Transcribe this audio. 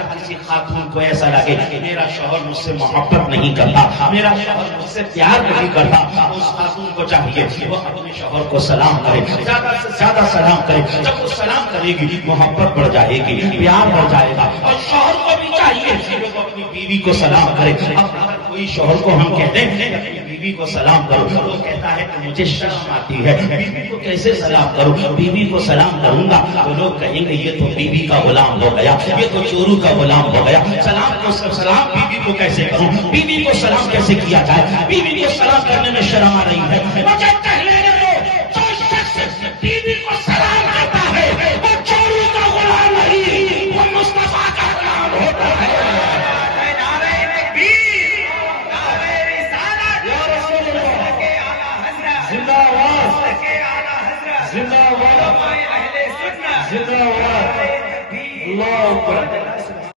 اگر کسی خاتون کو ایسا لگے میرا شوہر مجھ سے محبت نہیں کرتا، میرا شوہر مجھ سے پیار نہیں کرتا، اس خاتون کو چاہیے وہ اپنے شوہر کو سلام کرے، زیادہ سے زیادہ سلام کرے۔ جب وہ سلام کرے گی محبت بڑھ جائے گی، پیار بڑھ جائے گا۔ اور شوہر کو بھی چاہیے کہ وہ اپنی بیوی کو سلام کرے۔ اب اگر کوئی شوہر کو ہم کہتے ہیں اپنی بیوی کو سلام کرو، وہ کہتا ہے کہ مجھے شرم آتی ہے، بیوی کو کیسے سلام کروں؟ بیوی کو سلام کروں گا تو لوگ کہیں گے یہ تو بیوی کا غلام ہو گیا، یہ تو چورو کا غلام ہو گیا۔ سلام بیوی کو کیسے کروں؟ بیوی کو سلام کیسے کیا جائے؟ بیوی کو سلام کرنے میں شرم آ رہی ہے۔ مجھے کہنے دو، جو شخص بیوی کو سلام کرتا ہے وہ چورو کا غلام نہیں، وہ مصطفیٰ کا غلام ہوتا ہے۔ زندہ باد، زندہ باد، اللہ اکبر۔